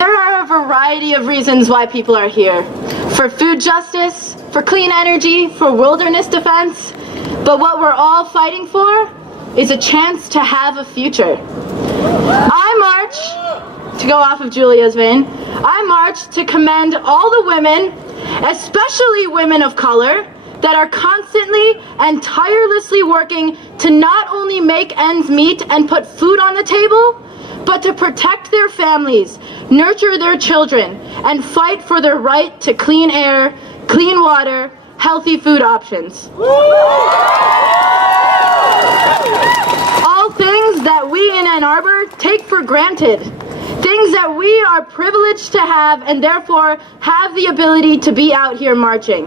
There are a variety of reasons why people are here. For food justice, for clean energy, for wilderness defense. But what we're all fighting for is a chance to have a future. I march, to go off of Julia's vein, I march to commend all the women, especially women of color, that are constantly and tirelessly working to not only make ends meet and put food on the table, but to protect their families, nurture their children, and fight for their right to clean air, clean water, healthy food options. All things that we in Ann Arbor take for granted. Things that we are privileged to have and therefore have the ability to be out here marching.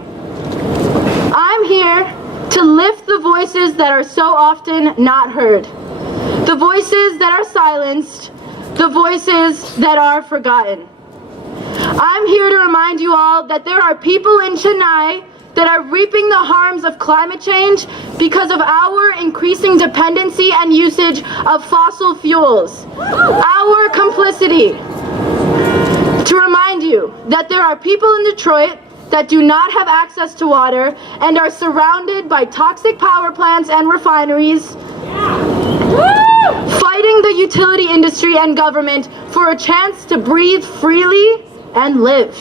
I'm here to lift the voices that are so often not heard. The voices that are silenced, the voices that are forgotten. I'm here to remind you all that there are people in Chennai that are reaping the harms of climate change because of our increasing dependency and usage of fossil fuels. Our complicity. To remind you that there are people in Detroit that do not have access to water and are surrounded by toxic power plants and refineries, fighting the utility industry and government for a chance to breathe freely and live.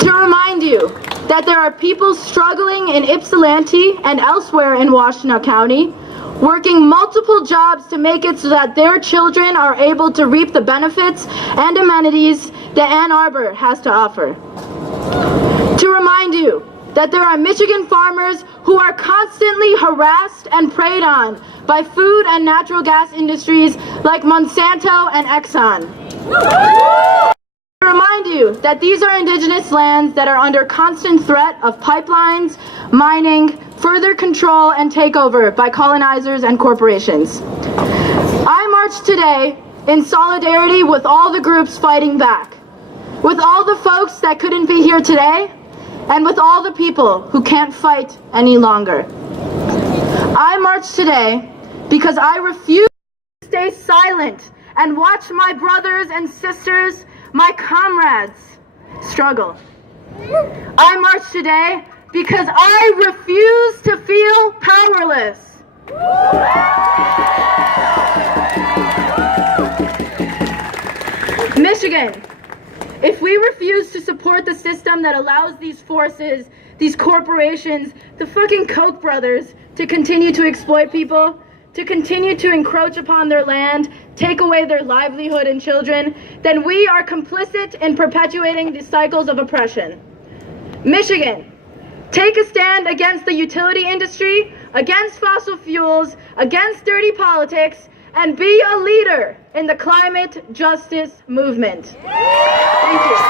To remind you that there are people struggling in Ypsilanti and elsewhere in Washtenaw County, working multiple jobs to make it so that their children are able to reap the benefits and amenities that Ann Arbor has to offer. To remind you that there are Michigan farmers who are constantly harassed and preyed on by food and natural gas industries like Monsanto and Exxon. To remind you that these are indigenous lands that are under constant threat of pipelines, mining, further control and takeover by colonizers and corporations. I march today in solidarity with all the groups fighting back, with all the folks that couldn't be here today, and with all the people who can't fight any longer. I march today because I refuse to stay silent and watch my brothers and sisters, my comrades, struggle. I march today because I refuse to feel powerless. Michigan, if we refuse to support the system that allows these forces, these corporations, the fucking Koch brothers, to continue to exploit people, to continue to encroach upon their land, take away their livelihood and children, then we are complicit in perpetuating these cycles of oppression. Michigan, take a stand against the utility industry, against fossil fuels, against dirty politics, and be a leader in the climate justice movement. Thank you.